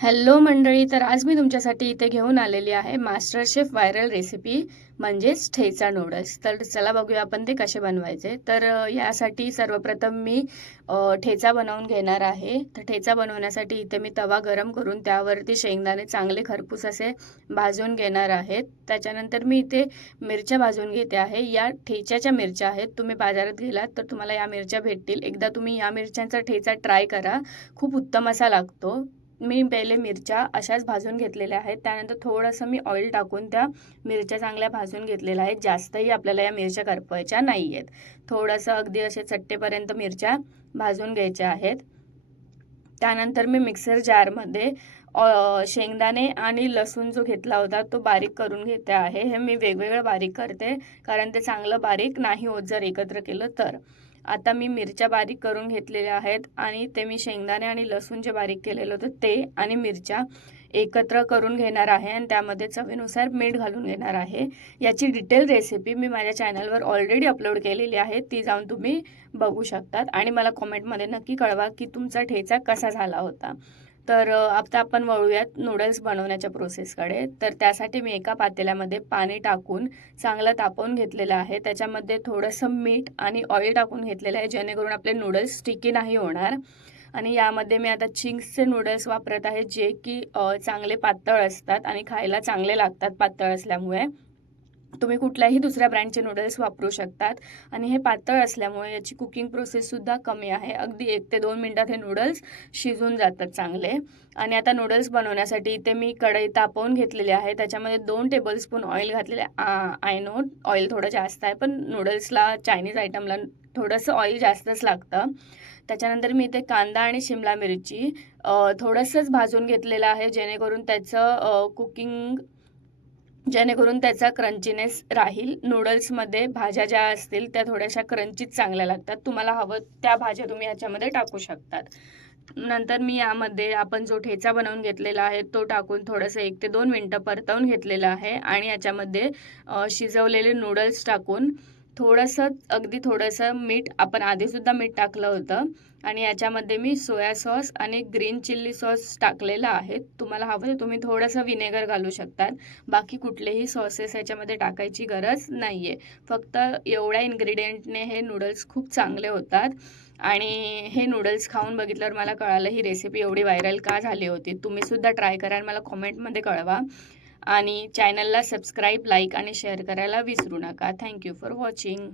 Hello मंडळी, तर आज मी तुमच्यासाठी इथे घेऊन आलेली आहे मास्टर शेफ व्हायरल रेसिपी म्हणजेच ठेचा नूडल्स. तर चला बघूया आपण ते कसे बनवायचे. तर यासाठी सर्वप्रथम मी ठेचा बनवून घेणार आहे. तर ठेचा बनवण्यासाठी इथे मी तवा गरम करून त्यावरती शेंगदाणे चांगले खरपूस असे भाजून घेणार आहेत. त्याच्यानंतर मी इथे मिरच्या भाजून घेते आहे. या ठेच्याच्या मिरच्या आहेत. तुम्ही बाजारात गेलात तर तुम्हाला या मिरच्या भेटतील. एकदा तुम्ही या मिरच्यांचा ठेचा ट्राय करा, खूप उत्तम असा लागतो. मी पहिले मिरच्या अशाच भाजून घेतलेल्या आहेत. त्यानंतर थोडंसं मी ऑइल टाकून त्या मिरच्या चांगल्या भाजून घेतलेल्या आहेत. जास्तही आपल्याला या मिरच्या करपवायच्या नाही आहेत. थोडंसं अगदी असे चट्टेपर्यंत मिरच्या भाजून घ्यायच्या आहेत. त्यानंतर मी मिक्सर जारमध्ये शेंगदाणे आणि लसूण जो घेतला होता तो बारीक करून घेते आहे. हे मी वेगवेगळं बारीक करते कारण ते चांगलं बारीक नाही होत जर एकत्र केलं तर. आता मी मिरच्या बारीक करून घेतलेल्या आहेत आणि ते मी शेंगदाणे आणि लसूण जे बारीक केलेलं होतं ते आणि मिरच्या एकत्र करून घेणार आहे आणि त्यामध्ये चवीनुसार मीठ घालून घेणार आहे. याची डिटेल रेसिपी मी माझ्या चॅनलवर ऑलरेडी अपलोड केलेली आहे, ती जाऊन तुम्ही बघू शकतात आणि मला कॉमेंटमध्ये नक्की कळवा की तुमचा ठेचा कसा झाला होता. तर आता आपण वळूयात नूडल्स बनवण्याच्या प्रोसेसकडे. तर त्यासाठी मी एका पातेल्यामध्ये पाणी टाकून चांगलं तापवून घेतलेलं आहे. त्याच्यामध्ये थोडंसं मीठ आणि ऑइल टाकून घेतलेलं आहे जेणेकरून आपले नूडल्स स्टिकी नाही होणार. आणि यामध्ये मी आता चिंग्सचे नूडल्स वापरत आहे जे की चांगले पातळ असतात आणि खायला चांगले लागतात पातळ असल्यामुळे. तुम्ही कुठल्याही दुसऱ्या ब्रँडचे नूडल्स वापरू शकतात आणि हे पातळ असल्यामुळे याची कुकिंग प्रोसेससुद्धा कमी आहे. अगदी 1 ते 2 मिनिटात हे नूडल्स शिजून जातात चांगले. आणि आता नूडल्स बनवण्यासाठी इथे मी कढई तापवून घेतलेली आहे. त्याच्यामध्ये 2 टेबलस्पून ऑइल घातलेले. आय नो ऑइल थोडं जास्त आहे, पण नूडल्सला चायनीज आयटमला थोडंसं ऑइल जास्तच लागतं. त्याच्यानंतर मी इथे कांदा आणि शिमला मिरची थोडंसंच भाजून घेतलेलं आहे जेणेकरून त्याचा क्रंचीनेस राहील. नूडल्समध्ये भाज्या ज्या असतील त्या थोड्याशा क्रंचीच चांगल्या लागतात. तुम्हाला हवं त्या भाज्या तुम्ही याच्यामध्ये टाकू शकतात. नंतर मी यामध्ये आपण जो ठेचा बनवून घेतलेला आहे तो टाकून थोडंसं 1 ते 2 मिनिटं परतवून घेतलेलं आहे आणि याच्यामध्ये शिजवलेले नूडल्स टाकून अगदी थोडंसं मीठ, आपण आधीसुद्धा मीठ टाकलं होतं आणि याच्यामध्ये मी सोया सॉस आणि ग्रीन चिल्ली सॉस टाकलेला आहे. तुम्हाला हवं तर तुम्ही थोडंसं विनेगर घालू शकतात. बाकी कुठलेही सॉसेस याच्यामध्ये टाकायची गरज नाही आहे. फक्त एवढ्या इन्ग्रेडियंटने हे नूडल्स खूप चांगले होतात. आणि हे नूडल्स खाऊन बघितल्यावर मला कळालं ही रेसिपी एवढी व्हायरल का झाली होती. तुम्हीसुद्धा ट्राय करा आणि मला कॉमेंटमध्ये कळवा. आणि चॅनलला सबस्क्राईब, लाईक आणि शेअर करायला विसरू नका. Thank you for watching.